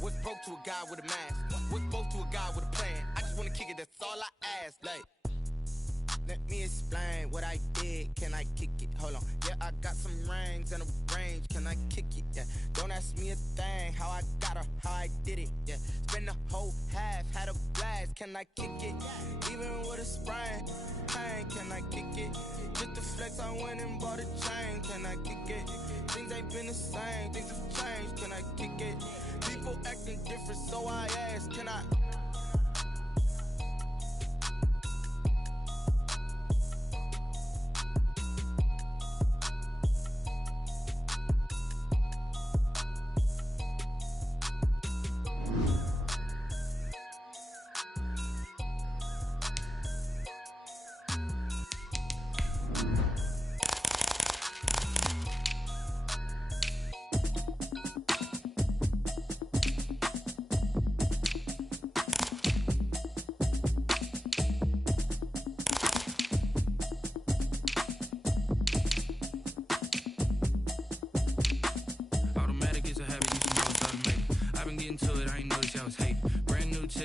What's broke to a guy with a mask? What's broke to a guy with a plan? I just wanna kick it, that's all I ask. Like, let me explain what I did. Can I kick it? Hold on. Yeah, I got some rings and a range. Can I kick it? Yeah. Don't ask me a thing. How I got her, how I did it. Yeah. Spend the whole half, had a blast. Can I kick it? Even with a sprain. Pain, can I kick it? Just the flex, I went and bought a chain. Can I kick it? Things ain't been the same. Things have changed. Can I kick it? People acting different, so I ask. Can I?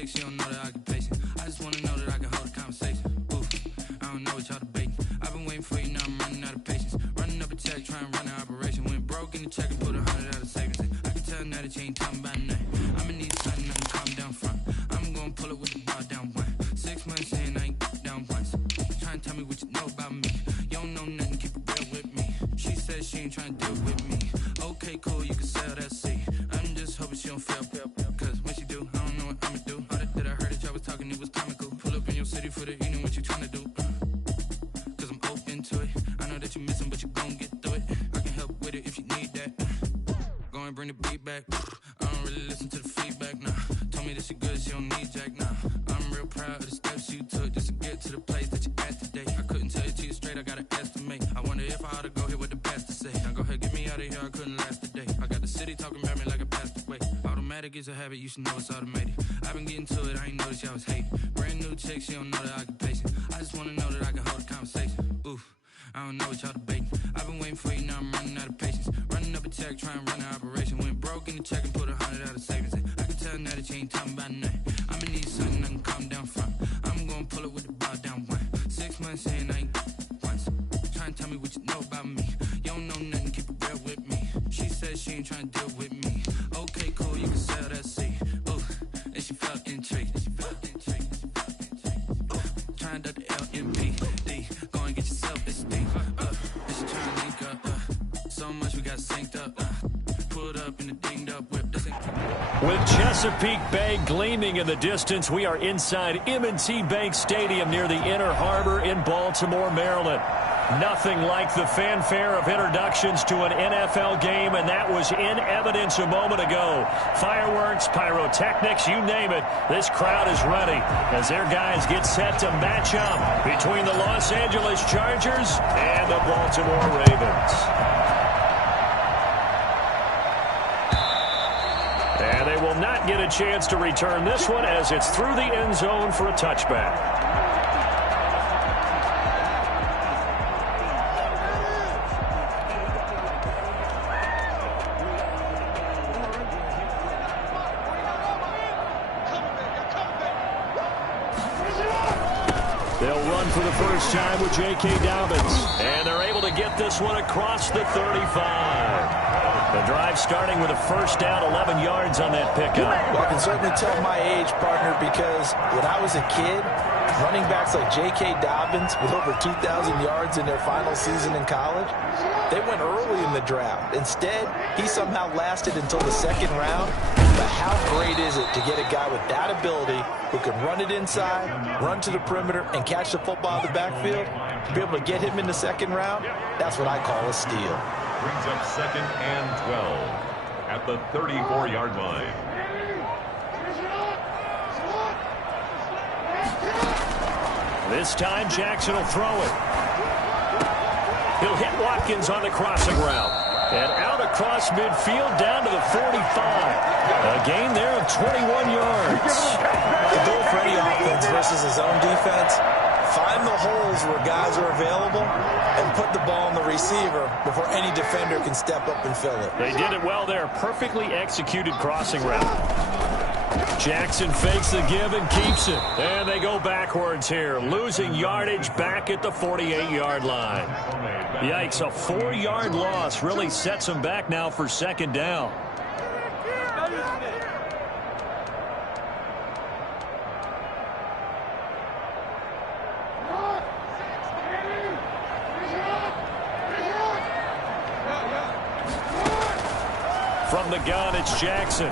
She don't know that occupation. I just wanna know that I can hold a conversation. Oof, I don't know what y'all debating. I've been waiting for you, now I'm running out of patience. Running up a check, trying to run an operation. Went broke in the check and put 100 out of savings. I can tell now that you ain't talking about nothing. I'ma need something I can calm down front. I'm gonna pull it with the bar down one. 6 months in, I ain't down once. Trying to tell me what you know about me. You don't know nothing, keep it real with me. She said she ain't trying to deal with me. Okay, cool, you can sell that seat. I'm just hoping she don't fail. Cause when she do, I don't know what I'ma do. That I heard that y'all was talking, it was comical. Pull up in your city for the evening, what you tryna do? Cause I'm open to it. I know that you missing, but you gon' get through it. I can help with it if you need that. Go and bring the beat back. I don't really listen to the feedback, nah. Told me that she good, she don't need jack, nah. I'm real proud of the steps you took just to get to the place that you at today. I couldn't tell you to you straight, I gotta estimate. I wonder if I ought to go here with the pastor say. Now go ahead, get me out of here, I couldn't last a day. I got the city talking about me like I passed away. Automatic is a habit, you should know it's automated. I've been getting to it, I ain't noticed y'all was hating. Brand new chick, she don't know the occupation. I just wanna know that I can hold a conversation. Oof, I don't know what y'all debating. I've been waiting for you, now I'm running out of patience. Running up a check, trying to run an operation. Went broke in the check and put 100 out of savings. I can tell now that you ain't talking about nothing. I'ma need something I can calm down from. I'm gonna pull it with the bar down one. 6 months in, I ain't once. Trying to tell me what you know about me. You don't know nothing, keep it real with me. She said she ain't trying to deal with me. Okay, cool, you can sell that seat. Ooh, and she felt intrigued. Trying to the LMPD. Go and get yourself esteem. And she trying to link up. So much we got synced up. Pulled up in the dinged up whip. With Chesapeake Bay gleaming in the distance, we are inside M&T Bank Stadium near the Inner Harbor in Baltimore, Maryland. Nothing like the fanfare of introductions to an NFL game, and that was in evidence a moment ago. Fireworks, pyrotechnics, you name it. This crowd is ready as their guys get set to match up between the Los Angeles Chargers and the Baltimore Ravens. And they will not get a chance to return this one as it's through the end zone for a touchback. They'll run for the first time with J.K. Dobbins. And they're able to get this one across the 35. The drive starting with a first down, 11 yards on that pickup. Well, I can certainly tell my age, partner, because when I was a kid, running backs like J.K. Dobbins with over 2,000 yards in their final season in college, they went early in the draft. Instead, he somehow lasted until the second round. But how great is it to get a guy with that ability who can run it inside, run to the perimeter, and catch the football in the backfield? To be able to get him in the second round, that's what I call a steal. Brings up 2nd and 12 at the 34-yard line. This time Jackson will throw it. He'll hit Watkins on the crossing route. And out across midfield down to the 45. A gain there of 21 yards. The goal for any offense versus his own defense, Find the holes where guys are available and put the ball on the receiver before any defender can step up and fill it. They did it well there. Perfectly executed crossing route. Jackson fakes the give and keeps it. And they go backwards here, losing yardage back at the 48-yard line. Yikes, a 4-yard loss really sets them back now for second down. From the gun, it's Jackson.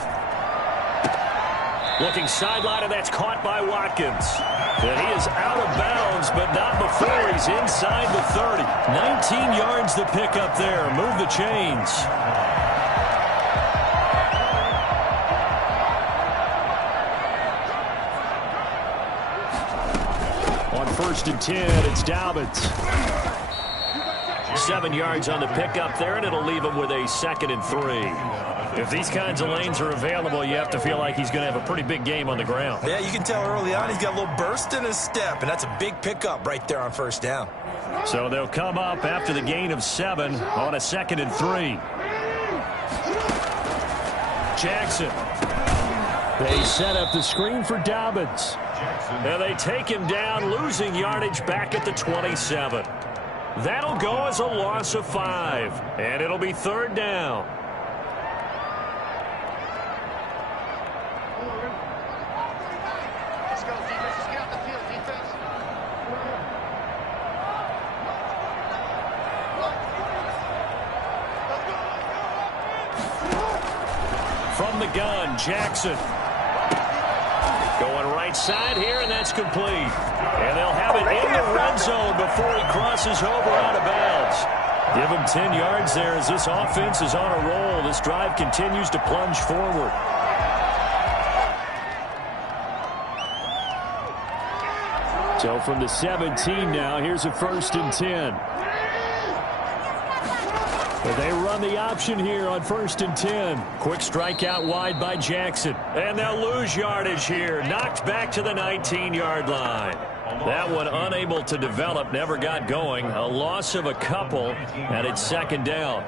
Looking sideline, and that's caught by Watkins. And he is out of bounds, but not before he's inside the 30. 19 yards to pick up there. Move the chains. On 1st and 10, it's Dobbins. 7 yards on the pickup there, and it'll leave him with a 2nd and 3. If these kinds of lanes are available, you have to feel like he's going to have a pretty big game on the ground. Yeah, you can tell early on he's got a little burst in his step, and that's a big pickup right there on 1st down. So they'll come up after the gain of 7 on a 2nd and 3. Jackson. They set up the screen for Dobbins. And they take him down, losing yardage back at the 27. That'll go as a loss of 5, and it'll be 3rd down. From the gun, Jackson. Going right side here, and that's complete. And they'll have it in the red zone before he crosses over out of bounds. Give him 10 yards there as this offense is on a roll. This drive continues to plunge forward. So from the 17 now, here's a 1st and 10. But they run the option here on 1st and 10. Quick strike out wide by Jackson. And they'll lose yardage here. Knocked back to the 19-yard line. That one unable to develop, never got going. A loss of a couple, and it's 2nd down.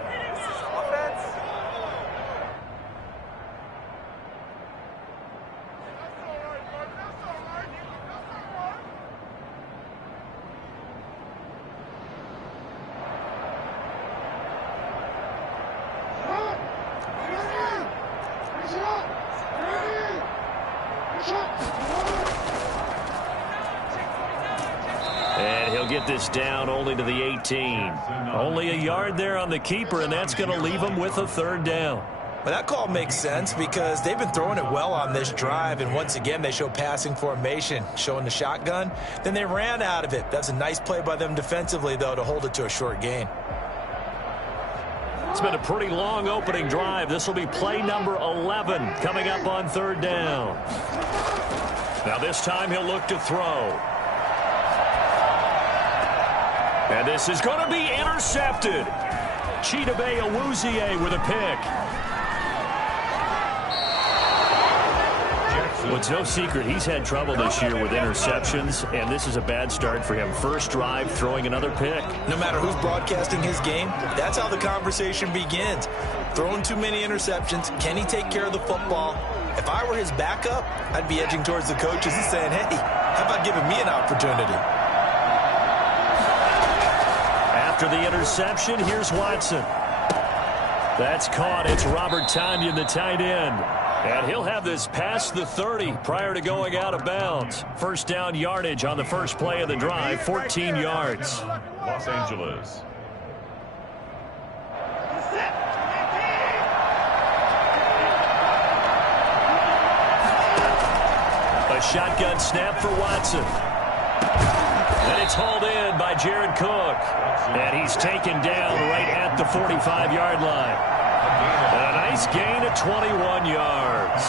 Get this down only to the 18. Only a yard there on the keeper, and that's going to leave him with a 3rd down. Well, that call makes sense because they've been throwing it well on this drive, and once again they show passing formation, showing the shotgun. Then they ran out of it. That's a nice play by them defensively, though, to hold it to a short gain. It's been a pretty long opening drive. This will be play number 11 coming up on 3rd down. Now this time he'll look to throw. And this is going to be intercepted. Chidobe Awuzie with a pick. Well, it's no secret he's had trouble this year with interceptions, and this is a bad start for him. First drive, throwing another pick. No matter who's broadcasting his game, that's how the conversation begins. Throwing too many interceptions. Can he take care of the football? If I were his backup, I'd be edging towards the coaches and saying, hey, how about giving me an opportunity? After the interception, here's Watson. That's caught. It's Robert Tonyan, the tight end. And he'll have this past the 30 prior to going out of bounds. 1st down yardage on the first play of the drive, 14 yards. Los Angeles. A shotgun snap for Watson. And it's hauled in by Jared Cook. And he's taken down right at the 45-yard line. And a nice gain of 21 yards.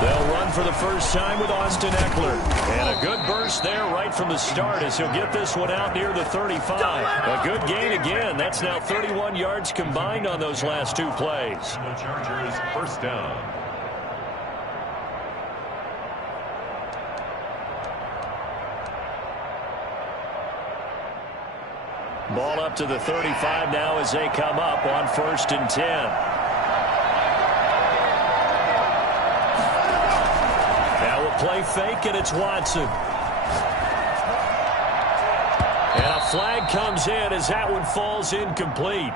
They'll run for the first time with Austin Eckler. And a good burst there right from the start as he'll get this one out near the 35. A good gain again. That's now 31 yards combined on those last 2 plays. The Chargers' 1st down. up to the 35 now as they come up on 1st and 10. Now we'll play fake, and it's Watson. And a flag comes in as that one falls incomplete.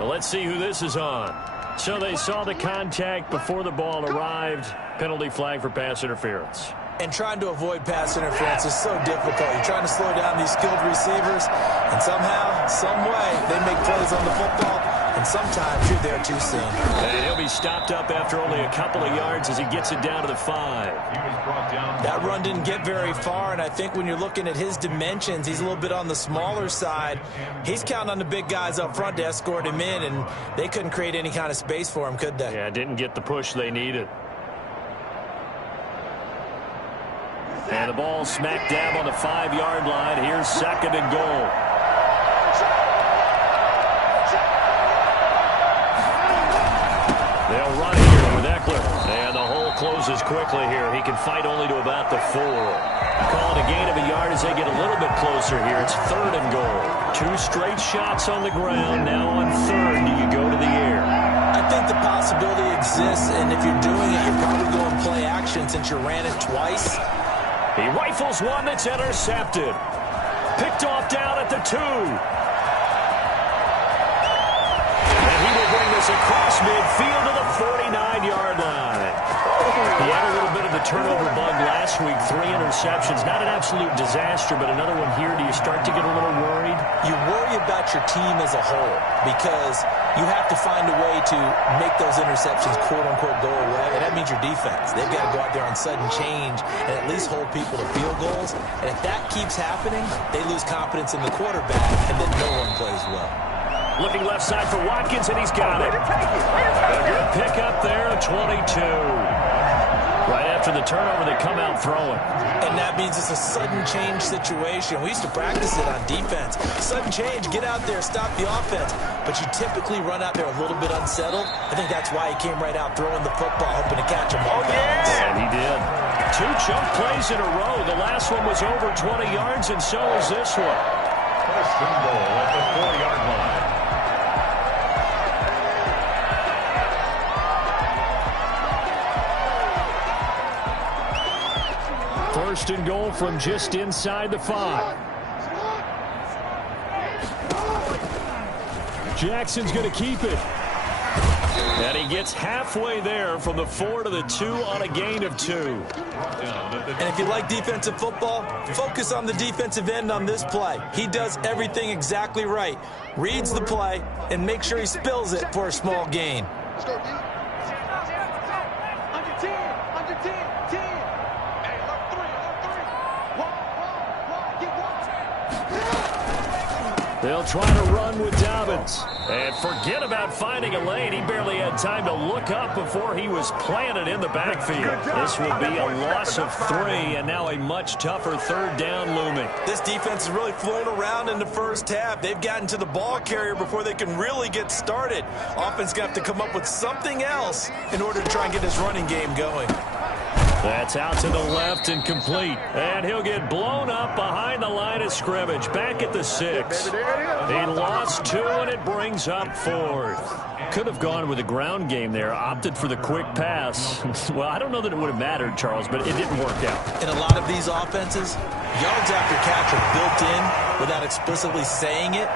Well, let's see who this is on. So they saw the contact before the ball arrived. Penalty flag for pass interference. And trying to avoid pass interference is so difficult. You're trying to slow down these skilled receivers, and somehow, some way, they make plays on the football, and sometimes you're there too soon. And he'll be stopped up after only a couple of yards as he gets it down to the 5. That run didn't get very far, and I think when you're looking at his dimensions, he's a little bit on the smaller side. He's counting on the big guys up front to escort him in, and they couldn't create any kind of space for him, could they? Yeah, didn't get the push they needed. And the ball smack dab on the 5-yard line. Here's 2nd and goal. They'll run here with Eckler. And the hole closes quickly here. He can fight only to about the 4. Call it a gain of a yard as they get a little bit closer here. It's 3rd and goal. 2 straight shots on the ground. Now on 3rd, do you go to the air? I think the possibility exists, and if you're doing it, you're probably going play action since you ran it twice. He rifles one that's intercepted. Picked off down at the 2. And he will bring this across midfield to the 49-yard line. He had a little bit of the turnover bug last week. 3 interceptions. Not an absolute disaster, but another one here. Do you start to get a little worried? You worry about your team as a whole because you have to find a way to make those interceptions quote-unquote go away, and that means your defense. They've got to go out there on sudden change and at least hold people to field goals. And if that keeps happening, they lose confidence in the quarterback, and then no one plays well. Looking left side for Watkins, and he's got it. A good pick up there, 22. Right after the turnover, they come out throwing. And that means it's a sudden change situation. We used to practice it on defense. Sudden change, get out there, stop the offense. But you typically run out there a little bit unsettled. I think that's why he came right out throwing the football, hoping to catch him off balance. And he did. 2 chunk plays in a row. The last one was over 20 yards, and so is this one. 1st and goal at the 4-yard line. 1st and goal from just inside the 5. Jackson's going to keep it. And he gets halfway there from the 4 to the 2 on a gain of 2. And if you like defensive football, focus on the defensive end on this play. He does everything exactly right. Reads the play and makes sure he spills it for a small gain. They'll try to run with Dobbins. And forget about finding a lane. He barely had time to look up before he was planted in the backfield. This will be a loss of 3, and now a much tougher 3rd down looming. This defense has really flown around in the first half. They've gotten to the ball carrier before they can really get started. Offense going to have to come up with something else in order to try and get this running game going. That's out to the left and complete. And he'll get blown up behind the line of scrimmage. Back at the 6. He lost 2, and it brings up 4th. Could have gone with a ground game there. Opted for the quick pass. Well, I don't know that it would have mattered, Charles, but it didn't work out. In a lot of these offenses, yards after catch are built in without explicitly saying it.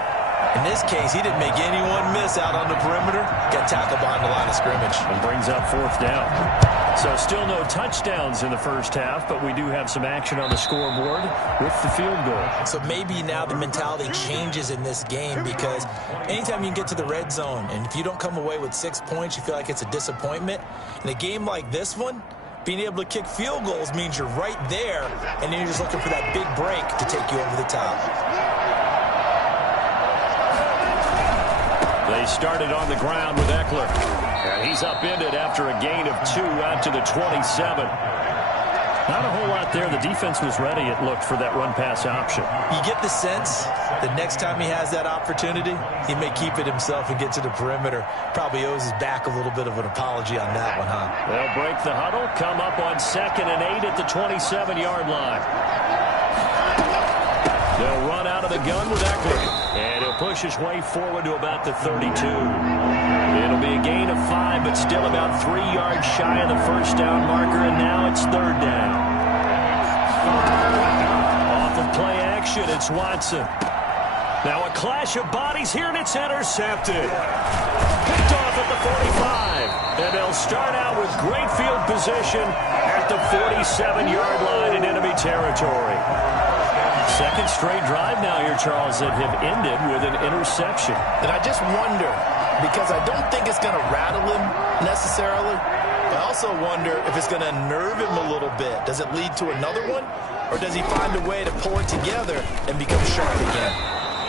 In this case, he didn't make anyone miss out on the perimeter. Got tackled behind the line of scrimmage. And brings up 4th down. So still no touchdowns in the first half, but we do have some action on the scoreboard with the field goal. So maybe now the mentality changes in this game because anytime you can get to the red zone, and if you don't come away with 6 points, you feel like it's a disappointment. In a game like this one, being able to kick field goals means you're right there, and then you're just looking for that big break to take you over the top. They started on the ground with Eckler. And he's upended after a gain of 2 out to the 27. Not a whole lot there. The defense was ready, it looked, for that run-pass option. You get the sense that next time he has that opportunity, he may keep it himself and get to the perimeter. Probably owes his back a little bit of an apology on that one, huh? They'll break the huddle, come up on 2nd and 8 at the 27-yard line. They'll run out of the gun with Eckler. And he'll push his way forward to about the 32. It'll be a gain of 5, but still about 3 yards shy of the first down marker, and now it's third down. Off of play action, it's Watson. Now a clash of bodies here, and it's intercepted. Picked off at the 45. And they'll start out with great field position at the 47-yard line in enemy territory. Second straight drive now here, Charles, that have ended with an interception. And I just wonder, because I don't think it's going to rattle him necessarily, but I also wonder if it's going to nerve him a little bit. Does it lead to another one, or does he find a way to pull it together and become sharp again?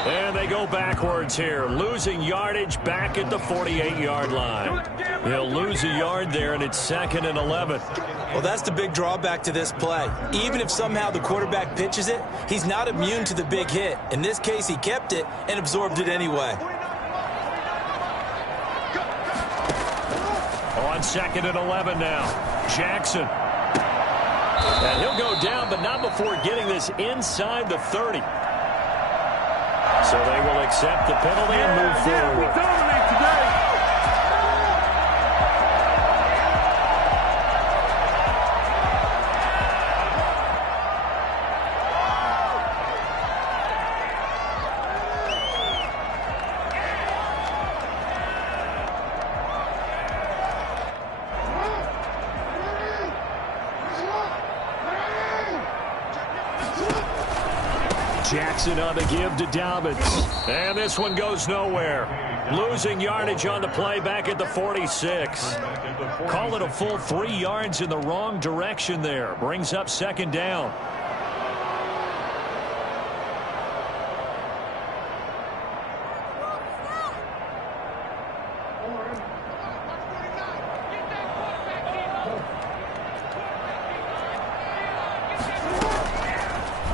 And they go backwards here, losing yardage back at the 48-yard line. They'll lose a yard there, and it's 2nd and 11. Well, that's the big drawback to this play. Even if somehow the quarterback pitches it, he's not immune to the big hit. In this case, he kept it and absorbed it anyway. On 2nd and 11 now, Jackson. And he'll go down, but not before getting this inside the 30. So they will accept the penalty and move forward. We dominate today. Jackson on the give to Dobbins. And this one goes nowhere. Losing yardage on the play back at the 46. Call it a full 3 yards in the wrong direction there. Brings up 2nd down.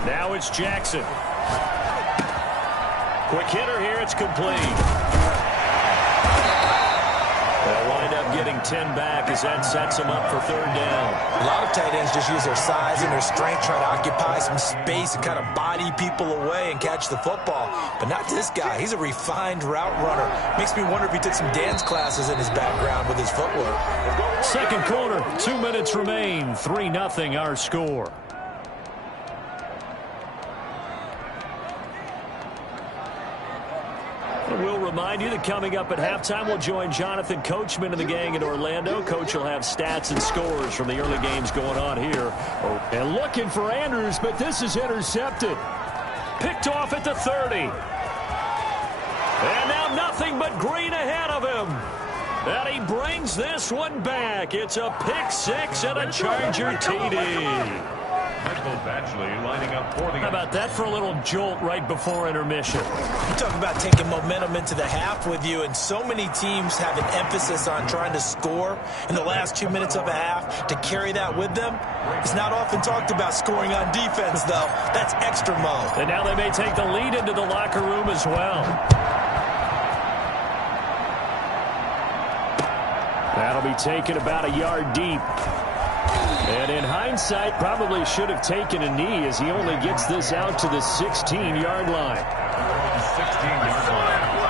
Now it's Jackson. Quick hitter here, it's complete. They'll wind up getting 10 back as that sets them up for 3rd down. A lot of tight ends just use their size and their strength, try to occupy some space and kind of body people away and catch the football. But not this guy. He's a refined route runner. Makes me wonder if he took some dance classes in his background with his footwork. Second quarter, 2 minutes remain. 3-0 our score. We'll remind you that coming up at halftime, we'll join Jonathan Coachman and the gang in Orlando. Coach will have stats and scores from the early games going on here. And looking for Andrews, but this is intercepted. Picked off at the 30. And now nothing but green ahead of him. And he brings this one back. It's a pick six and a Charger TD. Lining up for the... How about that for a little jolt right before intermission? You talk about taking momentum into the half with you, and so many teams have an emphasis on trying to score in the last 2 minutes of a half. To carry that with them, it's not often talked about scoring on defense, though. That's extra mode. And now they may take the lead into the locker room as well. That'll be taken about a yard deep. And in hindsight, probably should have taken a knee as he only gets this out to the 16-yard line. 16-yard line.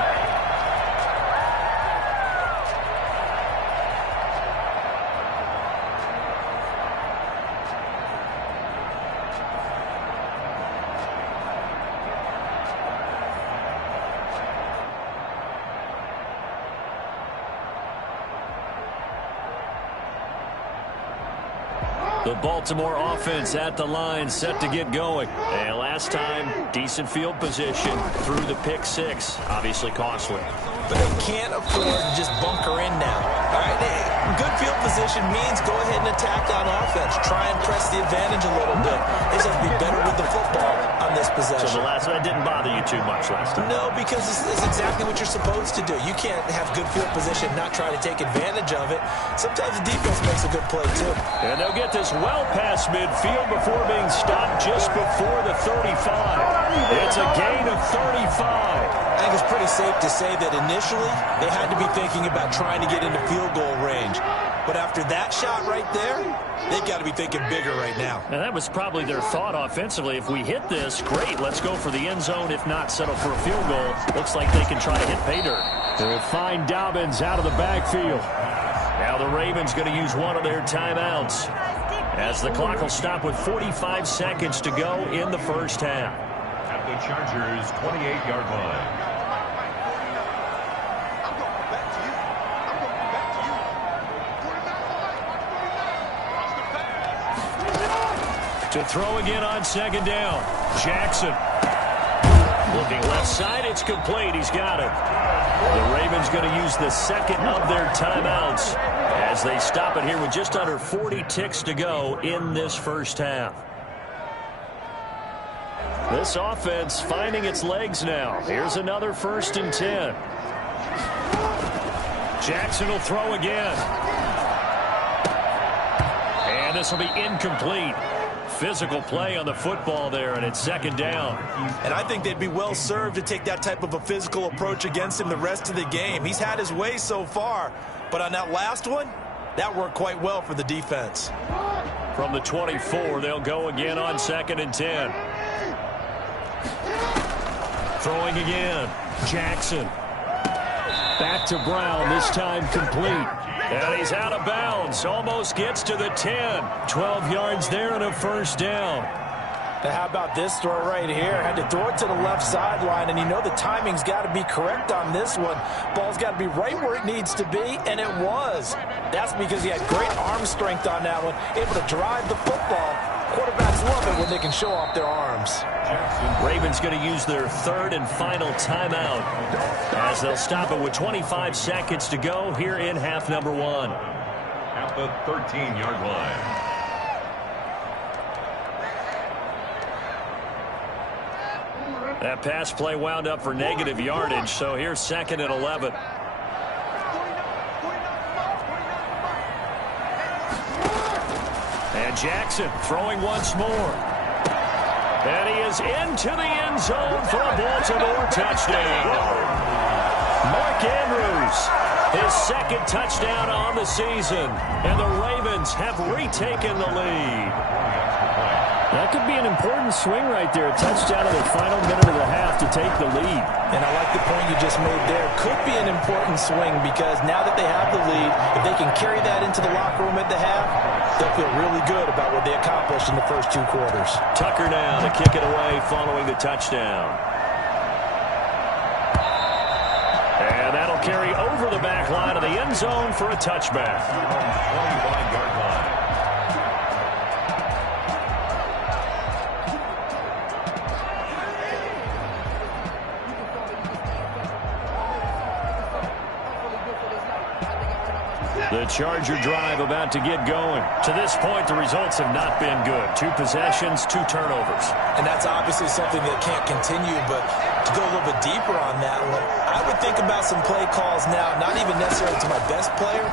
The Baltimore offense at the line, set to get going. And last time, decent field position through the pick six. Obviously costly. But they can't afford to just bunker in now. All right, good field position means go ahead and attack on offense. Try and press the advantage a little bit. They just have to be better with the football on this possession. So the last one didn't bother you too much last time? No, because it's exactly what you're supposed to do. You can't have good field position, not try to take advantage of it. Sometimes the defense makes a good play, too. And they'll get this well past midfield before being stopped just before the 35. It's a gain of 35. I think it's pretty safe to say that initially they had to be thinking about trying to get into field goal range. But after that shot right there, they've got to be thinking bigger right now. And that was probably their thought offensively. If we hit this, great, let's go for the end zone. If not, settle for a field goal. Looks like they can try to hit pay dirt. They'll find Dobbins out of the backfield. Now the Ravens going to use one of their timeouts, as the clock will stop with 45 seconds to go in the first half. At the Chargers' 28-yard line. To throw again on second down. Jackson. Looking left side, it's complete. He's got it. The Ravens going to use the second of their timeouts as they stop it here with just under 40 ticks to go in this first half. This offense finding its legs now. Here's another 1st and 10. Jackson will throw again. And this will be incomplete. Physical play on the football there, and it's second down. And I think they'd be well served to take that type of a physical approach against him the rest of the game. He's had his way so far, but on that last one, that worked quite well for the defense. From the 24, they'll go again on 2nd and 10. Throwing again. Jackson. Back to Brown, this time complete. And he's out of bounds. Almost gets to the 10. 12 yards there and a first down. Now how about this throw right here? Had to throw it to the left sideline, and you know the timing's got to be correct on this one. Ball's got to be right where it needs to be, and it was. That's because he had great arm strength on that one, able to drive the football. Quarterbacks love it when they can show off their arms. Ravens going to use their 3rd and final timeout as they'll stop it with 25 seconds to go here in half number 1. At the 13-yard line. That pass play wound up for negative yardage, so here's 2nd and 11. And Jackson throwing once more. And he is into the end zone for a Baltimore touchdown. Mark Andrews, his 2nd touchdown on the season. And the Ravens have retaken the lead. That could be an important swing right there. A touchdown in the final minute of the half to take the lead. And I like the point you just made there. Could be an important swing because now that they have the lead, if they can carry that into the locker room at the half, they'll feel really good about what they accomplished in the first 2 quarters. Tucker now to kick it away following the touchdown. And that'll carry over the back line of the end zone for a touchback. 21-yard line. The Charger drive about to get going. To this point, the results have not been good. 2 possessions, 2 turnovers. And that's obviously something that can't continue, but to go a little bit deeper on that one, I would think about some play calls now, not even necessarily to my best player,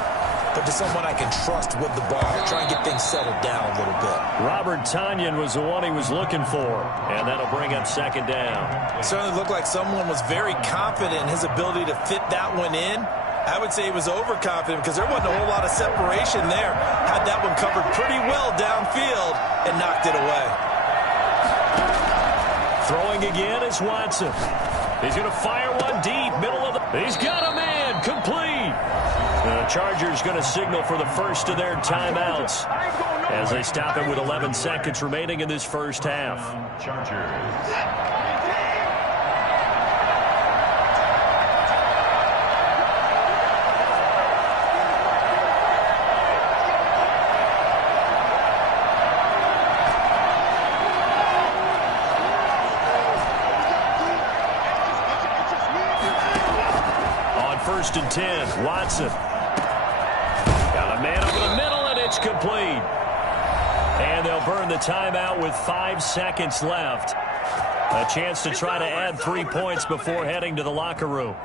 but to someone I can trust with the ball. Try and get things settled down a little bit. Robert Tonyan was the one he was looking for, and that'll bring up 2nd down. It certainly looked like someone was very confident in his ability to fit that one in. I would say he was overconfident because there wasn't a whole lot of separation there. Had that one covered pretty well downfield and knocked it away. Throwing again is Watson. He's going to fire one deep, middle of the... He's got a man, complete. The Chargers going to signal for the first of their timeouts as they stop it with 11 seconds remaining in this first half. Chargers. On 1st and 10, Watson. Got a man over the middle, and it's complete. And they'll burn the timeout with 5 seconds left. A chance to try to add 3 points before heading to the locker room.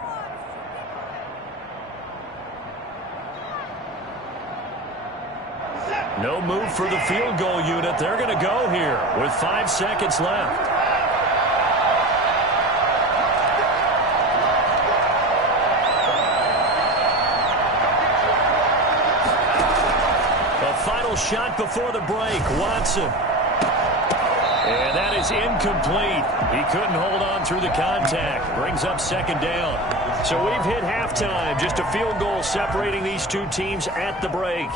No move for the field goal unit. They're going to go here with 5 seconds left. little shot before the break. Watson. And that is incomplete. He couldn't hold on through the contact. Brings up second down. So we've hit halftime. Just a field goal separating these two teams at the break.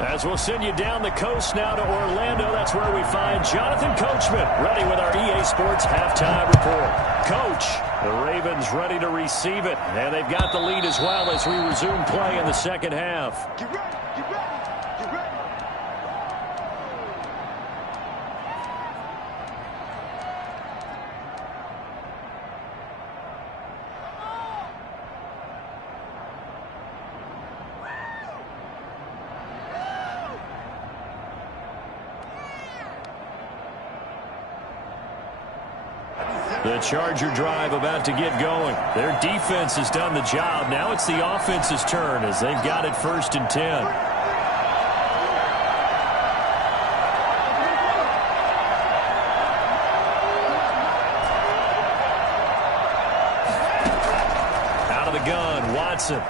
As we'll send you down the coast now to Orlando, that's where we find Jonathan Coachman, ready with our EA Sports halftime report. Coach, the Ravens ready to receive it, and they've got the lead as well as we resume play in the second half. Get ready, get ready, get ready. The Charger drive about to get going. Their defense has done the job. Now it's the offense's turn as they've got it 1st and 10. Out of the gun, Watson.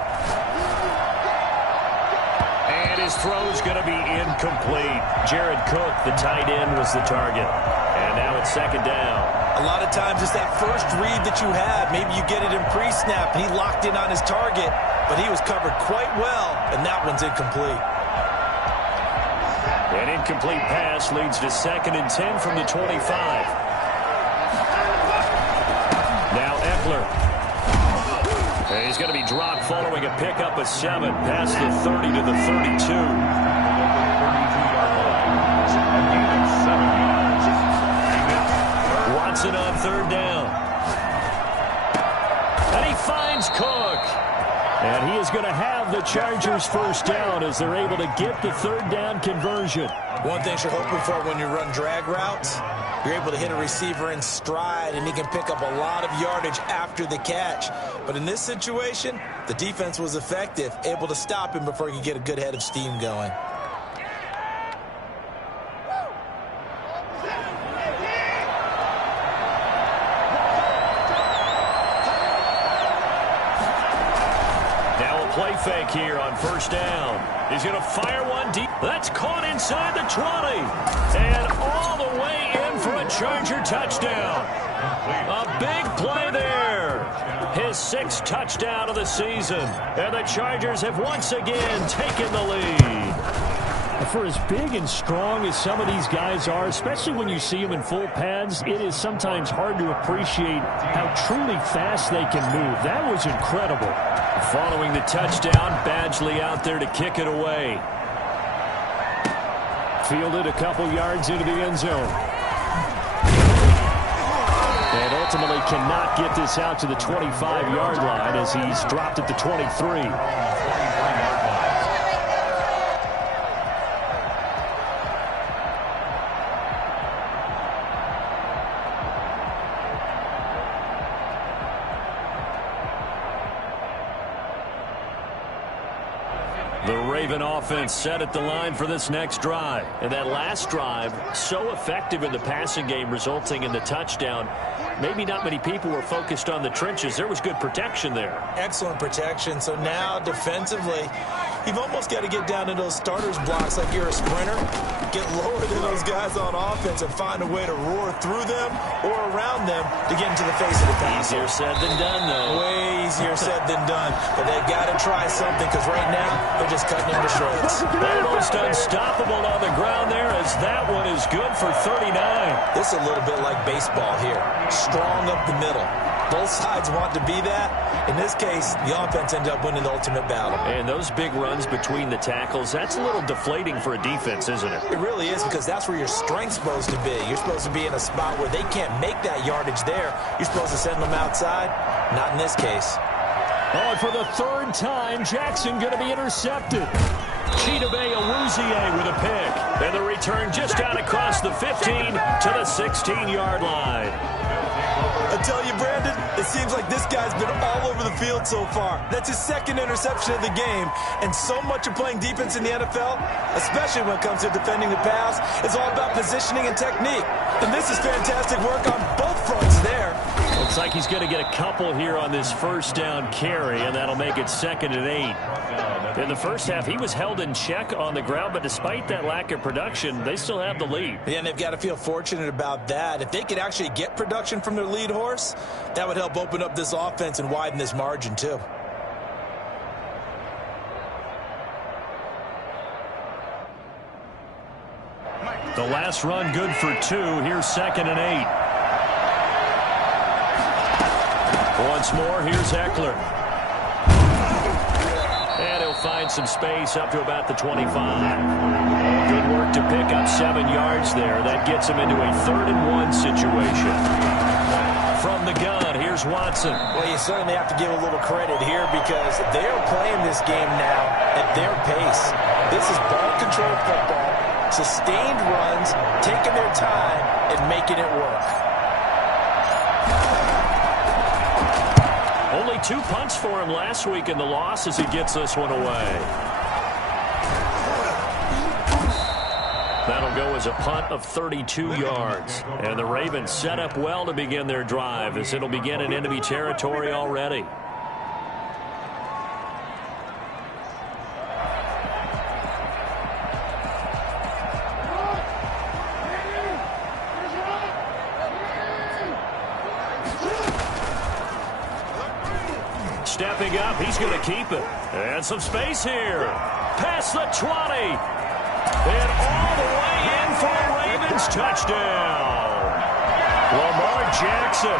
And his throw's going to be incomplete. Jared Cook, the tight end, was the target. And now it's second down. A lot of times it's that first read that you had. Maybe you get it in pre-snap, and he locked in on his target, but he was covered quite well, and that one's incomplete. An incomplete pass leads to 2nd and 10 from the 25. Now Eckler. And he's going to be dropped following a pickup of 7 past the 30 to the 32. Watson on 3rd down. And he finds Cook. And he is going to have the Chargers 1st down as they're able to get the 3rd down conversion. One thing you're hoping for when you run drag routes, you're able to hit a receiver in stride, and he can pick up a lot of yardage after the catch. But in this situation, the defense was effective, able to stop him before he could get a good head of steam going. Play fake here on 1st down. He's going to fire one deep. That's caught inside the 20. And all the way in for a Charger touchdown. A big play there. His 6th touchdown of the season. And the Chargers have once again taken the lead. For as big and strong as some of these guys are, especially when you see them in full pads, it is sometimes hard to appreciate how truly fast they can move. That was incredible. Following the touchdown, Badgley out there to kick it away. Fielded a couple yards into the end zone. And ultimately cannot get this out to the 25-yard line as he's dropped at the 23. The Raven offense set at the line for this next drive. And that last drive, so effective in the passing game, resulting in the touchdown. Maybe not many people were focused on the trenches. There was good protection there. Excellent protection. So now, defensively, you've almost got to get down to those starters blocks like you're a sprinter. Get lower than those guys on offense and find a way to roar through them or around them to get into the face of the pass. Easier said than done, though. Way easier said than done. But they've got to try something because right now they're just cutting him to shreds. Almost unstoppable on the ground there as that one is good for 39. This is a little bit like baseball here. Strong up the middle. Both sides want to be that. In this case, the offense ended up winning the ultimate battle. And those big runs between the tackles, that's a little deflating for a defense, isn't it? It really is, because that's where your strength's supposed to be. You're supposed to be in a spot where they can't make that yardage there. You're supposed to send them outside. Not in this case. Oh, and for the 3rd time, Jackson going to be intercepted. Chidobe Awuzie with a pick. And the return just out across the 15 to the 16-yard line. I tell you, Brandon, it seems like this guy's been all over the field so far. That's his 2nd interception of the game. And so much of playing defense in the NFL, especially when it comes to defending the pass, is all about positioning and technique. And this is fantastic work on both fronts there. Well, Looks like he's going to get a couple here on this first down carry, and that'll make it 2nd and 8. In the first half, he was held in check on the ground, but despite that lack of production, they still have the lead. Yeah, and they've got to feel fortunate about that. If they could actually get production from their lead horse, that would help open up this offense and widen this margin too. The last run good for 2. Here's 2nd and 8. Once more, here's Eckler. And he'll find some space up to about the 25. Good work to pick up 7 yards there. That gets him into a 3rd and 1 situation. From the gun, here's Watson. Well, you certainly have to give a little credit here because they're playing this game now at their pace. This is ball control football. Sustained runs, taking their time, and making it work. Only 2 punts for him last week in the loss as he gets this one away. That'll go as a punt of 32 yards. And the Ravens set up well to begin their drive as it'll begin in enemy territory already. Stepping up, he's going to keep it. And some space here. Past the 20. And all the way in for a Ravens touchdown. Lamar Jackson,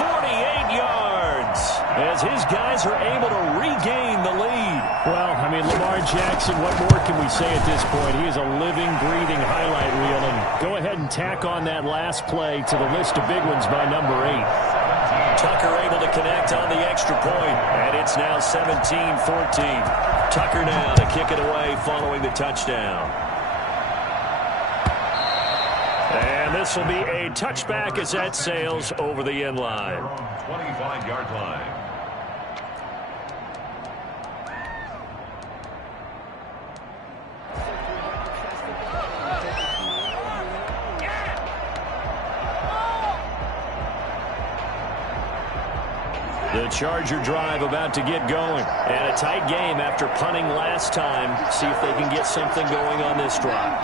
48 yards, as his guys are able to regain the lead. Well, I mean, Lamar Jackson, what more can we say at this point? He is a living, breathing highlight reel. And go ahead and tack on that last play to the list of big ones by number 8. Tucker able to connect on the extra point, and it's now 17-14. Tucker now to kick it away following the touchdown. And this will be a touchback as that sails over the end line. 25-yard line. The Charger drive about to get going. And a tight game after punting last time. See if they can get something going on this drive.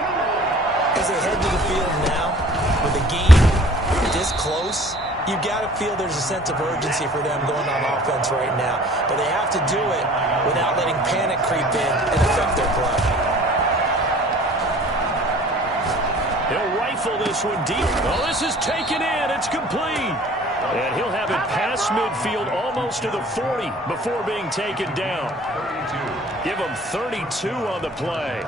As they head to the field now, with the game this close, you've got to feel there's a sense of urgency for them going on offense right now. But they have to do it without letting panic creep in and affect their play. He'll rifle this one deep. Oh, this is taken in. It's complete. And he'll have it past midfield almost to the 40 before being taken down. 32. Give him 32 on the play.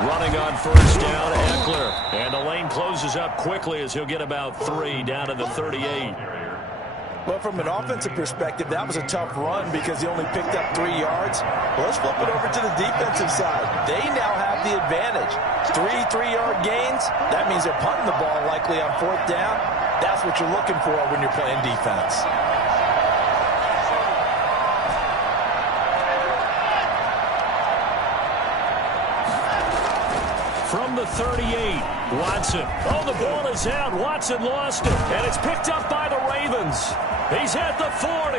Running on first down, Eckler. And the lane closes up quickly as he'll get about 3 down to the 38. Well, from an offensive perspective, that was a tough run because he only picked up 3 yards. Well, let's flip it over to the defensive side. They now have the advantage. 3-3-yard gains, that means they're punting the ball likely on 4th down. That's what you're looking for when you're playing defense. From the 38, Watson. Oh, the ball is out. Watson lost it. And it's picked up by the Ravens. He's at the 40,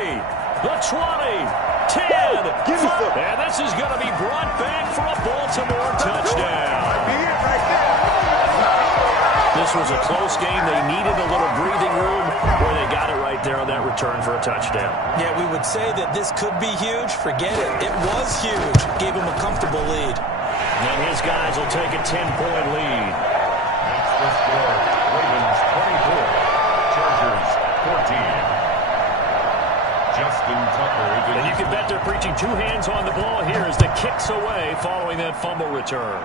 the 20, 10, 5. And this is going to be brought back for a Baltimore touchdown. This was a close game. They needed a little breathing room where they got it right there on that return for a touchdown. Yeah, we would say that this could be huge. Forget it. It was huge. Gave him a comfortable lead. And his guys will take a 10-point lead. That's the score. Ravens 24, Chargers 14. Justin Tucker. And you can bet they're preaching 2 hands on the ball here as the kick's away following that fumble return.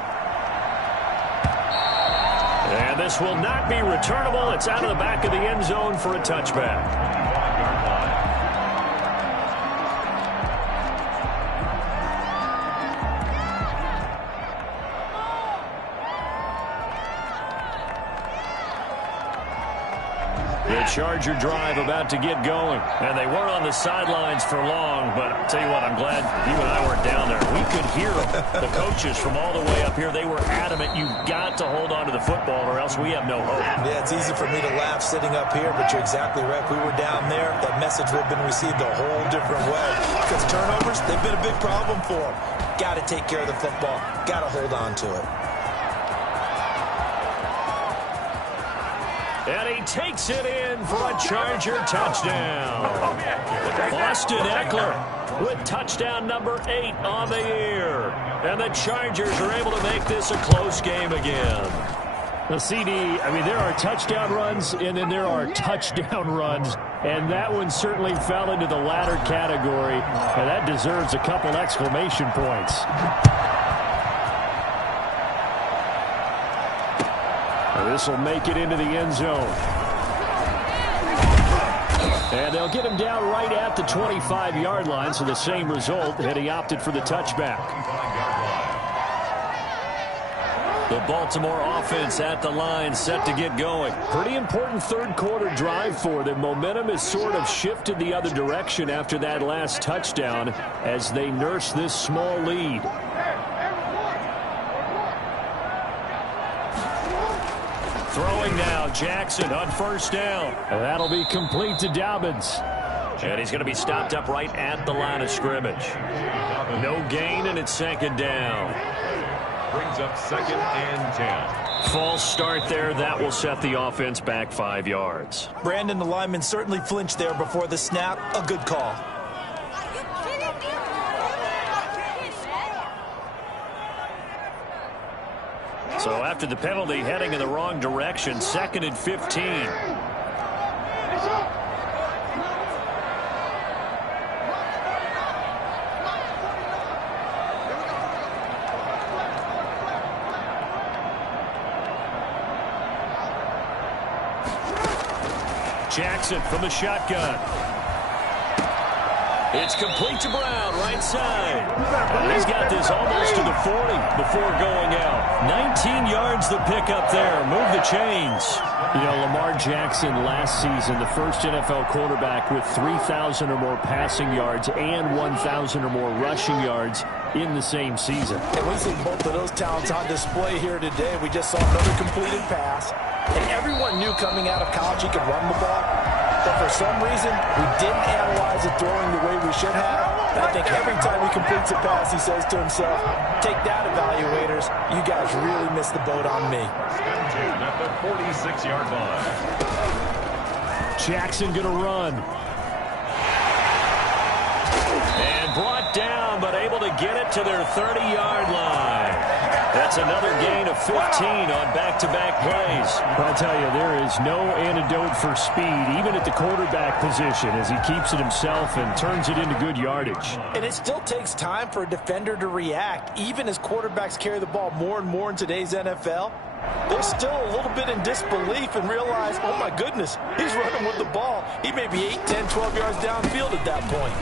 And this will not be returnable. It's out of the back of the end zone for a touchback. The Charger drive about to get going. And they weren't on the sidelines for long, but I'll tell you what, I'm glad you and I weren't down there. We could hear them. The coaches from all the way up here, they were adamant, you've got to hold on to the football or else we have no hope. Yeah, it's easy for me to laugh sitting up here, but you're exactly right. If we were down there, that message would have been received a whole different way. Because turnovers, they've been a big problem for them. Got to take care of the football. Got to hold on to it. And he takes it in for a Charger touchdown. Austin Eckler with touchdown number 8 on the year. And the Chargers are able to make this a close game again. The CD, I mean, there are touchdown runs, and then there are touchdown runs. And that one certainly fell into the latter category. And that deserves a couple exclamation points. This will make it into the end zone. And they'll get him down right at the 25-yard line, so the same result, and he opted for the touchback. The Baltimore offense at the line, set to get going. Pretty important third-quarter drive for them. Momentum has sort of shifted the other direction after that last touchdown as they nurse this small lead. Throwing now, Jackson on first down. And that'll be complete to Dobbins. And he's going to be stopped up right at the line of scrimmage. No gain, and it's second down. Brings up second and 10. False start there. That will set the offense back 5 yards. Brandon, the lineman certainly flinched there before the snap. A good call. So after the penalty, heading in the wrong direction, second and 15. Jackson from the shotgun. It's complete to Brown, right side. He's got this almost to the 40 before going out. 19 yards the pickup there. Move the chains. You know, Lamar Jackson last season, the first NFL quarterback with 3,000 or more passing yards and 1,000 or more rushing yards in the same season. And we see both of those talents on display here today. We just saw another completed pass. And everyone knew coming out of college he could run the ball. But for some reason, we didn't analyze it throwing the way we should have. And I think every time he completes a pass, he says to himself, take that, evaluators. You guys really missed the boat on me. At the 46-yard line. Jackson going to run. And brought down, but able to get it to their 30-yard line. That's another gain of 15 on back-to-back plays. I'll tell you, there is no antidote for speed, even at the quarterback position, as he keeps it himself and turns it into good yardage. And it still takes time for a defender to react. Even as quarterbacks carry the ball more and more in today's NFL, they're still a little bit in disbelief and realize, oh my goodness, he's running with the ball. He may be 8, 10, 12 yards downfield at that point.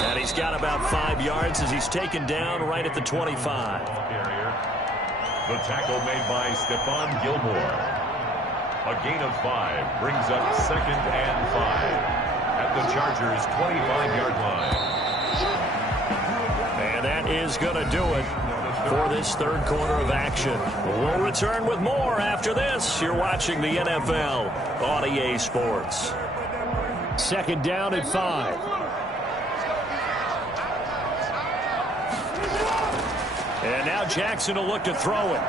And he's got about 5 yards as he's taken down right at the 25. The tackle made by Stephon Gilmore. A gain of 5 brings up second and 5 at the Chargers' 25-yard line. And that is going to do it for this third quarter of action. We'll return with more after this. You're watching the NFL on EA Sports. Second down at 5. And now Jackson will look to throw it.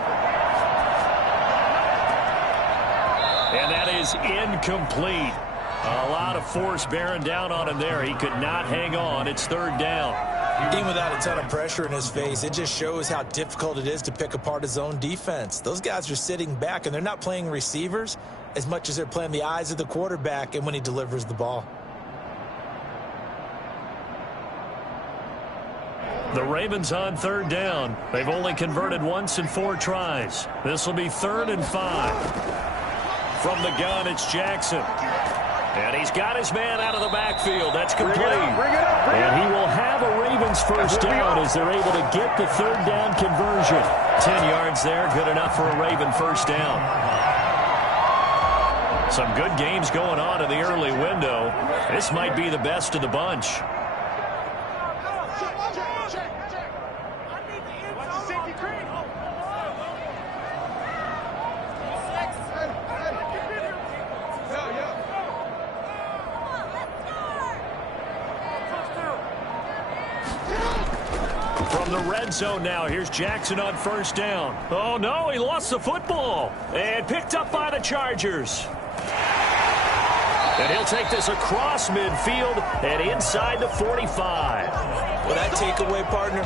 And that is incomplete. A lot of force bearing down on him there. He could not hang on. It's third down. Even without a ton of pressure in his face, it just shows how difficult it is to pick apart his own defense. Those guys are sitting back, and they're not playing receivers as much as they're playing the eyes of the quarterback and when he delivers the ball. The Ravens on third down. They've only converted once in 4 tries. This will be 3rd and 5. From the gun, it's Jackson. And he's got his man out of the backfield. That's complete. And he will have a Ravens first down as they're able to get the third down conversion. 10 yards there, good enough for a Raven first down. Some good games going on in the early window. This might be the best of the bunch. From the red zone now, here's Jackson on first down. Oh, no, he lost the football. And picked up by the Chargers. And he'll take this across midfield and inside the 45. Well, that takeaway, partner,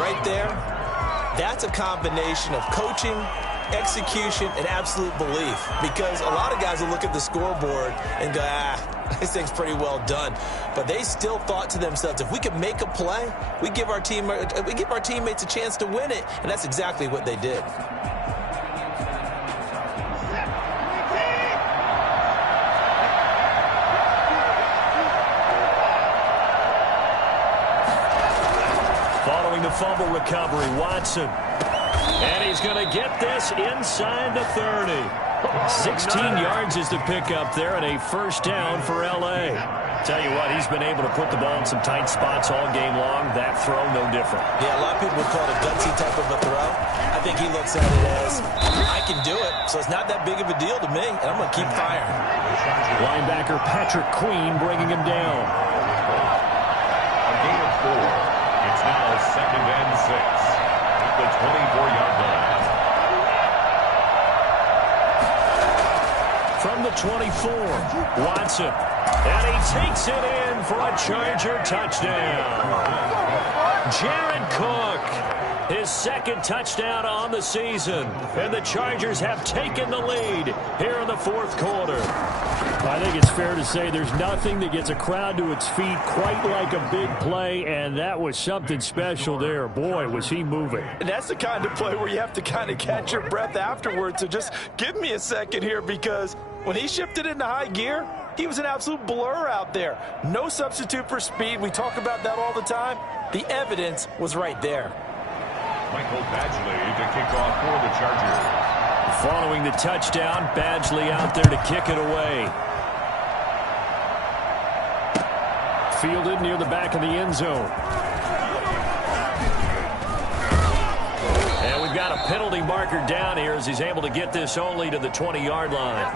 right there, that's a combination of coaching, execution, and absolute belief. Because a lot of guys will look at the scoreboard and go, this thing's pretty well done. But they still thought to themselves, if we could make a play, we give our teammates a chance to win it. And that's exactly what they did. Following the fumble recovery, Watson. And he's going to get this inside the 30. 16 yards is the pickup there and a first down for L.A. Tell you what, he's been able to put the ball in some tight spots all game long. That throw, no different. Yeah, a lot of people would call it a gutsy type of a throw. I think he looks at it as, I can do it, so it's not that big of a deal to me, and I'm going to keep firing. Linebacker Patrick Queen bringing him down. A gain of 4. It's now 2nd and 6 at the 24-yard line. From the 24, Watson. And he takes it in for a Charger touchdown. Jared Cook, his second touchdown on the season. And the Chargers have taken the lead here in the fourth quarter. I think it's fair to say there's nothing that gets a crowd to its feet quite like a big play, and that was something special there. Boy, was he moving. And that's the kind of play where you have to kind of catch your breath afterwards. So just give me a second here, because when he shifted into high gear, he was an absolute blur out there. No substitute for speed. We talk about that all the time. The evidence was right there. Michael Badgley to kick off for the Chargers. Following the touchdown, Badgley out there to kick it away. Fielded near the back of the end zone. And we've got a penalty marker down here as he's able to get this only to the 20-yard line.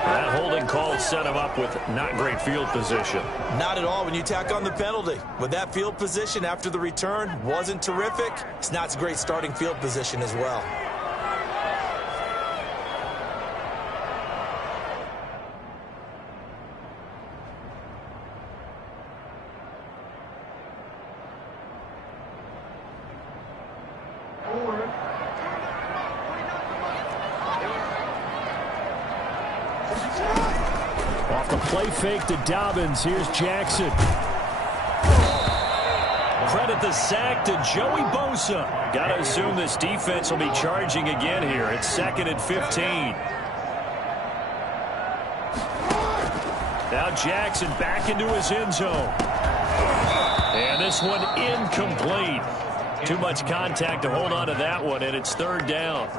That holding call set him up with not great field position. Not at all when you tack on the penalty. With that field position after the return wasn't terrific. It's not a great starting field position as well. Off the play fake to Dobbins. Here's Jackson. Credit the sack to Joey Bosa. Got to assume this defense will be charging again here. It's 2nd and 15. Now Jackson back into his end zone. And this one incomplete. Too much contact to hold on to that one, and it's 3rd down.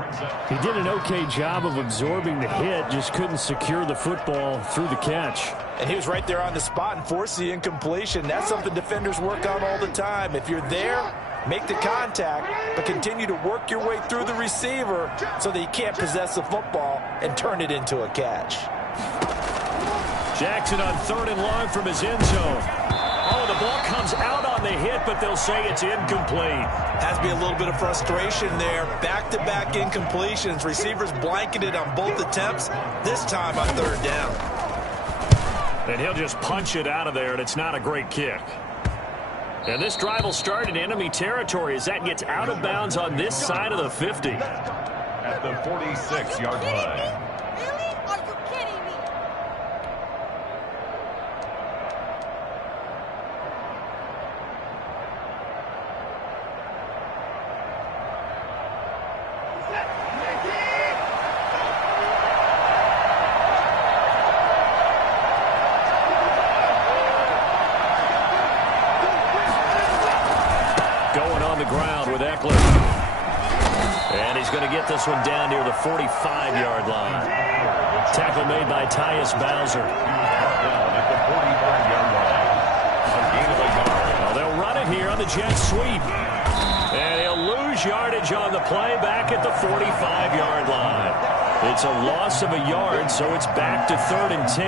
He did an okay job of absorbing the hit, just couldn't secure the football through the catch. And he was right there on the spot and forced the incompletion. That's something defenders work on all the time. If you're there, make the contact, but continue to work your way through the receiver so that he can't possess the football and turn it into a catch. Jackson on 3rd and long from his end zone. Oh, the ball comes out on the hit, but they'll say it's incomplete. Has to be a little bit of frustration there. Back-to-back incompletions. Receivers blanketed on both attempts, this time on 3rd down. And he'll just punch it out of there, and it's not a great kick. And this drive will start in enemy territory as that gets out of bounds on this side of the 50. At the 46-yard line. going to get this one down near the 45-yard line. Tackle made by Tyus Bowser. At the 45-yard line. A gain of a yard. Well, they'll run it here on the jet sweep. And he'll lose yardage on the play back at the 45-yard line. It's a loss of a yard, so it's back to 3rd and 10.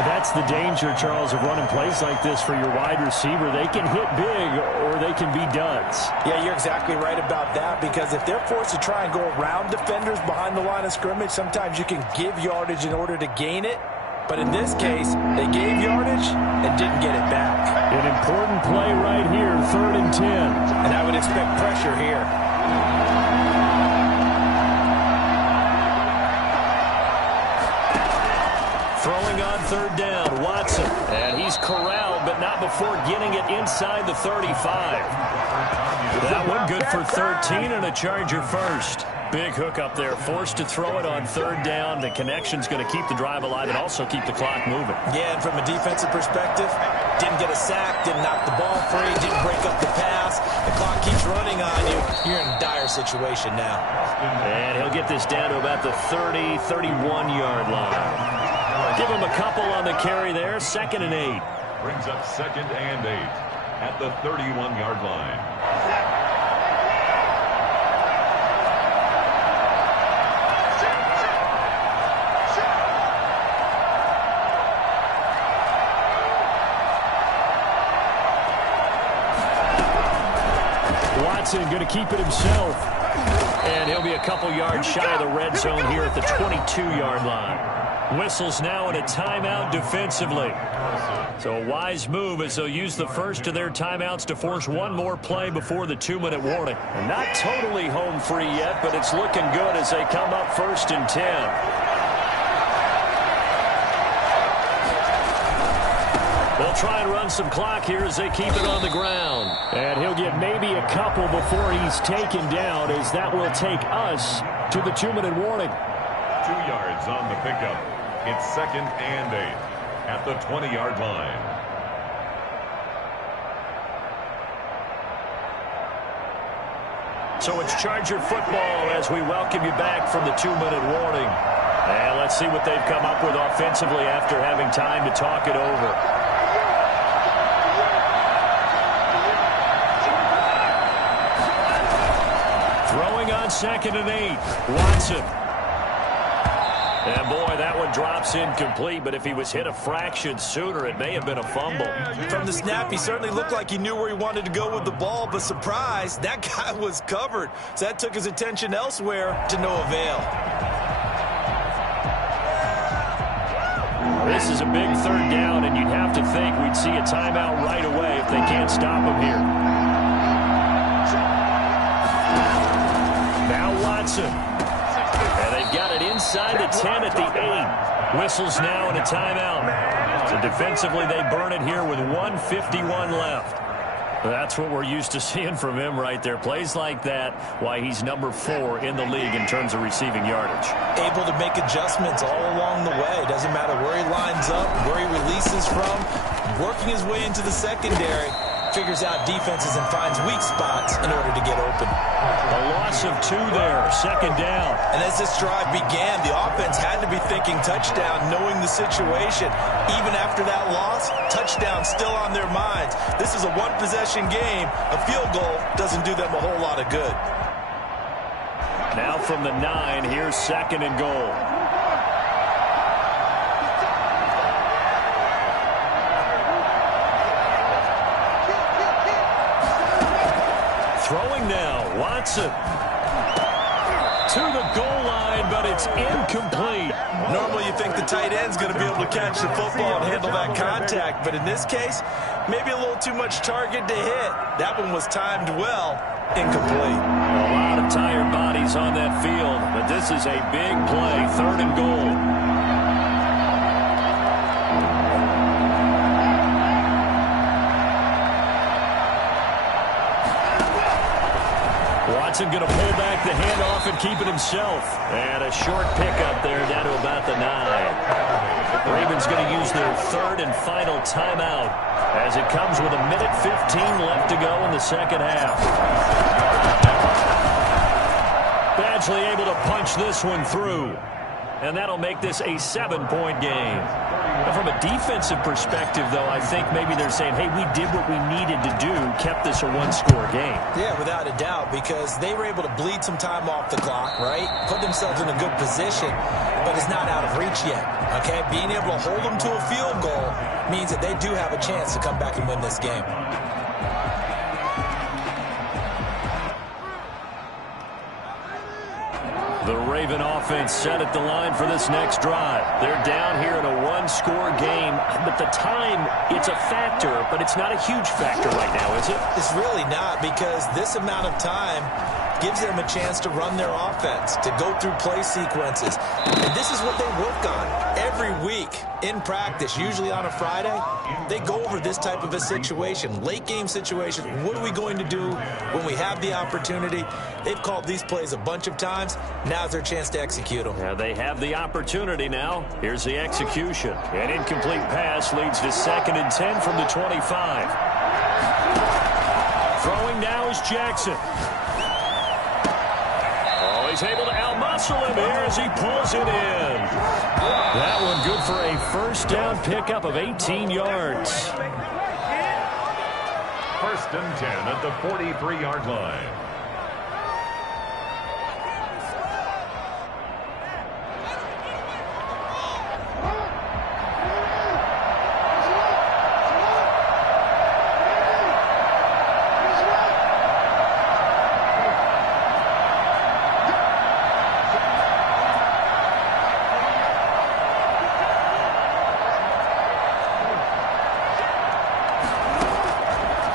That's the danger, Charles, of running plays like this for your wide receiver. They can hit big or they can be duds. Yeah, you're exactly right about that, because if they're forced to try and go around defenders behind the line of scrimmage, sometimes you can give yardage in order to gain it. But in this case, they gave yardage and didn't get it back. An important play right here, 3rd and 10. And I would expect pressure here. Throwing on 3rd down, Watson. And he's corralled, but not before getting it inside the 35. That one good for 13 and a Charger first. Big hook up there, forced to throw it on 3rd down. The connection's going to keep the drive alive and also keep the clock moving. Yeah, and from a defensive perspective, didn't get a sack, didn't knock the ball free, didn't break up the pass. The clock keeps running on you. You're in a dire situation now. And he'll get this down to about the 30, 31-yard line. Give him a couple on the carry there. 2nd and 8. Brings up 2nd and 8 at the 31-yard line. Watson going to keep it himself. And he'll be a couple yards shy of the red zone here at the 22-yard line. Whistles now in a timeout defensively. So a wise move as they'll use the first of their timeouts to force one more play before the 2-minute warning. And not totally home free yet, but it's looking good as they come up 1st and 10. They'll try and run some clock here as they keep it on the ground. And he'll get maybe a couple before he's taken down, as that will take us to the 2-minute warning. 2 yards on the pickup. It's 2nd and 8 at the 20-yard line. So it's Charger football as we welcome you back from the 2-minute warning. And let's see what they've come up with offensively after having time to talk it over. Throwing on 2nd and 8. Watson. And boy, that one drops incomplete, but if he was hit a fraction sooner, it may have been a fumble. From the snap, he certainly looked like he knew where he wanted to go with the ball, but surprise, that guy was covered. So that took his attention elsewhere to no avail. This is a big 3rd down, and you'd have to think we'd see a timeout right away if they can't stop him here. Now Watson. And they've got it inside the 10 at the 8. Whistles now in a timeout. So defensively, they burn it here with 1:51 left. That's what we're used to seeing from him right there. Plays like that, why he's number 4 in the league in terms of receiving yardage. Able to make adjustments all along the way. Doesn't matter where he lines up, where he releases from. Working his way into the secondary. Figures out defenses and finds weak spots in order to get open. A loss of 2 there, 2nd down. And as this drive began, the offense had to be thinking touchdown, knowing the situation. Even after that loss, touchdown still on their minds. This is a one-possession game. A field goal doesn't do them a whole lot of good. Now from the 9, here's 2nd and goal. Throwing now, Watson. To the goal line, but it's incomplete. Normally you think the tight end's going to be able to catch the football and handle that contact, but in this case, maybe a little too much target to hit. That one was timed well, incomplete. A lot of tired bodies on that field, but this is a big play, 3rd and goal. Watson going to pull back the handoff and keep it himself. And a short pickup there down to about the 9. Ravens going to use their 3rd and final timeout as it comes with 1:15 left to go in the 2nd half. Badgley able to punch this one through. And that'll make this a 7-point game. And from a defensive perspective, though, I think maybe they're saying, hey, we did what we needed to do, kept this a one-score game. Yeah, without a doubt, because they were able to bleed some time off the clock, right? Put themselves in a good position, but it's not out of reach yet, okay? Being able to hold them to a field goal means that they do have a chance to come back and win this game. The Raven offense set at the line for this next drive. They're down here in a one-score game, but the time, it's a factor, but it's not a huge factor right now, is it? It's really not, because this amount of time gives them a chance to run their offense, to go through play sequences. And this is what they work on every week in practice, usually on a Friday. They go over this type of a situation, late game situation. What are we going to do when we have the opportunity? They've called these plays a bunch of times. Now's their chance to execute them. Yeah, they have the opportunity now. Here's the execution. An incomplete pass leads to 2nd and 10 from the 25. Throwing now is Jackson. Oh, he's able to outmuscle him here as he pulls it in. That one good for a first down pickup of 18 yards. 1st and 10 at the 43-yard line.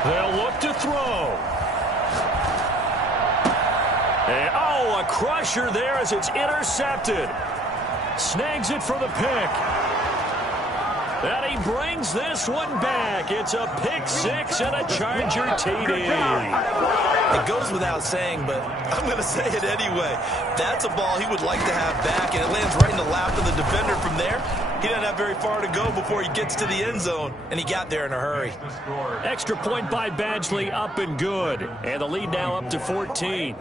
They'll look to throw. And, oh, a crusher there as it's intercepted. Snags it for the pick. And he brings this one back. It's a pick six and a Charger TD. It goes without saying, but I'm going to say it anyway. That's a ball he would like to have back, and it lands right in the lap of the defender from there. He doesn't have very far to go before he gets to the end zone, and he got there in a hurry. Extra point by Badgley, up and good. And the lead now up to 14.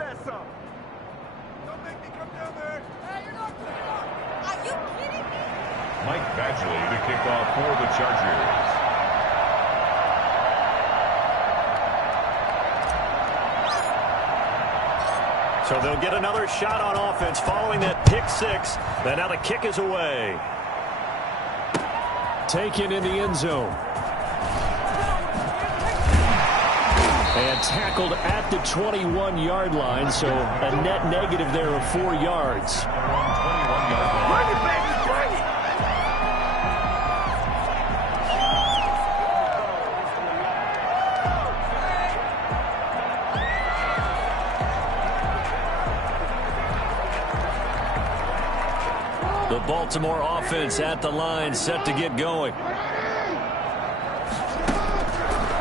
Mike Badgley to kick off for the Chargers. So they'll get another shot on offense following that pick six. And now the kick is away. Taken in the end zone. And tackled at the 21-yard line, so a net negative there of 4 yards. 21-yard line. The Baltimore offense at the line, set to get going.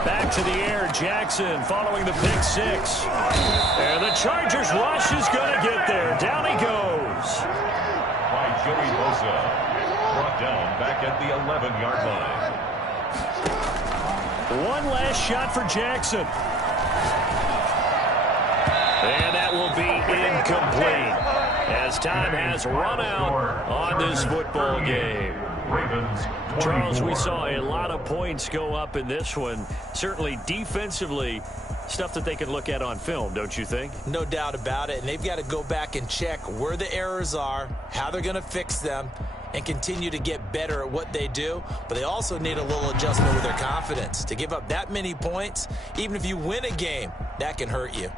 Back to the air, Jackson following the pick six. And the Chargers rush is going to get there. Down he goes. By Joey Bosa. Brought down back at the 11-yard line. One last shot for Jackson. And that will be incomplete, as time has run out on this football game. Charles, we saw a lot of points go up in this one. Certainly defensively, stuff that they can look at on film, don't you think? No doubt about it, and they've got to go back and check where the errors are, how they're going to fix them, and continue to get better at what they do. But they also need a little adjustment with their confidence. To give up that many points, even if you win a game, that can hurt you.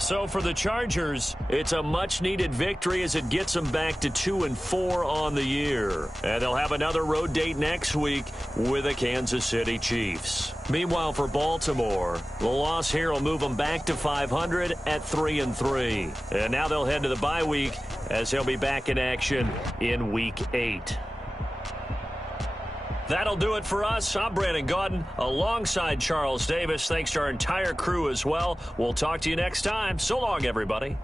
So for the Chargers, it's a much-needed victory as it gets them back to 2-4 on the year. And they'll have another road date next week with the Kansas City Chiefs. Meanwhile, for Baltimore, the loss here will move them back to 500 at 3-3. And now they'll head to the bye week as they'll be back in action in Week 8. That'll do it for us. I'm Brandon Gaudin alongside Charles Davis. Thanks to our entire crew as well. We'll talk to you next time. So long, everybody.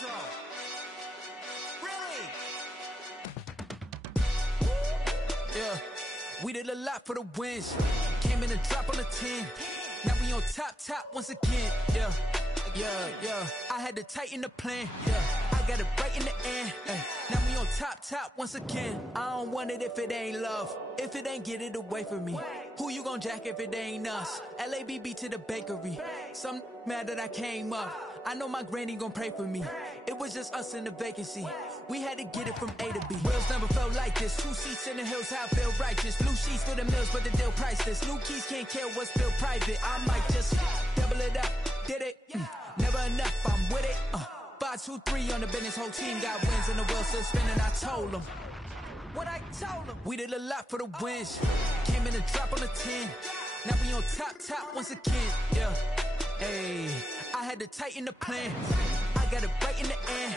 zone. Really? Yeah, we did a lot for the wins. Came in and drop on the 10. Now we on top once again. Yeah. I had to tighten the plan. Yeah, I got it right in the end. Now we on top once again. I don't want it if it ain't love. If it ain't, get it away from me. Who you gon' jack if it ain't us? LABB to the bakery. Some mad that I came up. I know my granny gon' pray for me. It was just us in the vacancy. We had to get it from A to B. Wheels never felt like this. 2 seats in the hills, how I feel righteous. Blue sheets for the mills, but the deal priceless. New keys can't care what's still private. I might just double it up. Did it? Never enough, I'm with it. 5, 2, 3 on the business. Whole team got wins and the wheels still spinning. I told them what I told them. We did a lot for the wins. Came in and drop on the 10. Now we on top once again. Yeah. Hey, I had to tighten the plan. I got it right in the end.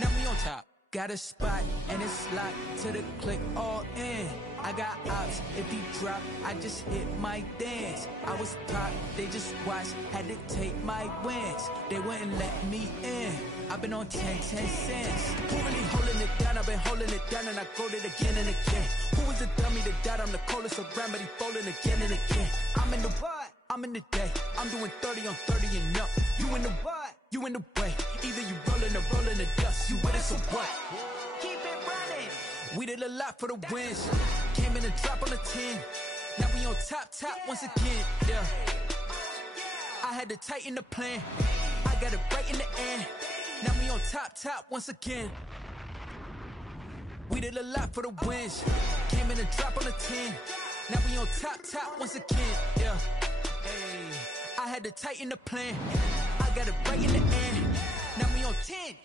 Now we on top. Got a spot and it's locked to the click all in. I got ops, if he drop, I just hit my dance. I was top, they just watched, had to take my wins. They wouldn't let me in. I've been on 10 cents. Who really holding it down? I've been holding it down and I go it again and again. Who was the dummy that died? I'm the coldest around, but he folding again and again. I'm in the what? I'm in the day. I'm doing 30 on 30 and up. You in the what? You in the way. Either you rolling or rolling the dust. You with it, so what? Keep it running. We did a lot for the wins. Came in and drop on the 10. Now we on top once again. Yeah. I had to tighten the plan. I got it right in the end. Now we on top once again. We did a lot for the wins. Came in and drop on the 10. Now we on top once again. Yeah. Hey, I had to tighten the plan. I got it right in the end. Now we on 10.